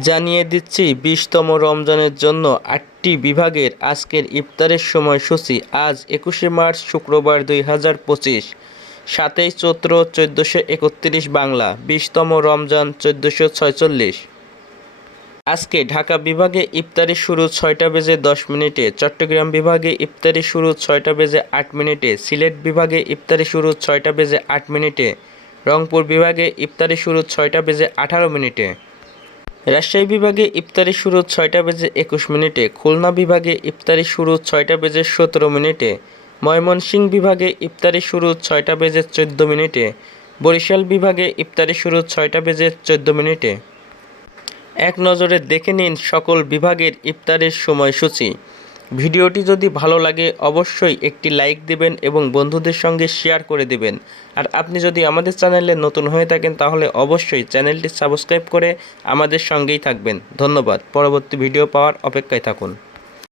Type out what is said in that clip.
জানিয়ে দিচ্ছি ২০তম রমজানের জন্য ৮টি বিভাগের আজকের ইফতারের সময়সূচি। আজ ২১শে মার্চ শুক্রবার ২০২৫, ৭ই চৈত্র ১৪৩১ বাংলা, ২০তম রমজান ১৪৪৬। আজকে ঢাকা বিভাগে ইফতারি শুরু ৬টা বেজে ১০ মিনিটে, চট্টগ্রাম বিভাগে ইফতারি শুরু ৬টা বেজে ৮ মিনিটে, সিলেট বিভাগে ইফতারি শুরু ৬টা বেজে ৮ মিনিটে, রংপুর বিভাগে ইফতারি শুরু ৬টা বেজে ১৮ মিনিটে, রাজশাহী বিভাগে ইফতারি শুরু ৬টা বেজে ২১ মিনিটে, খুলনা বিভাগে ইফতারি শুরু ৬টা বেজে ১৭ মিনিটে, ময়মনসিংহ বিভাগে ইফতারি শুরু ৬টা বেজে ১৪ মিনিটে, বরিশাল বিভাগে ইফতারি শুরু ৬টা বেজে ১৪ মিনিটে। এক নজরে দেখে নিন সকল বিভাগের ইফতারের সময়সূচি। ভিডিওটি যদি ভালো লাগে অবশ্যই একটি লাইক দেবেন এবং বন্ধুদের সঙ্গে শেয়ার করে দেবেন। আর আপনি যদি আমাদের চ্যানেলে নতুন হয়ে থাকেন তাহলে অবশ্যই চ্যানেলটি সাবস্ক্রাইব করে আমাদের সঙ্গেই থাকবেন। ধন্যবাদ। পরবর্তী ভিডিও পাওয়ার অপেক্ষায় থাকুন।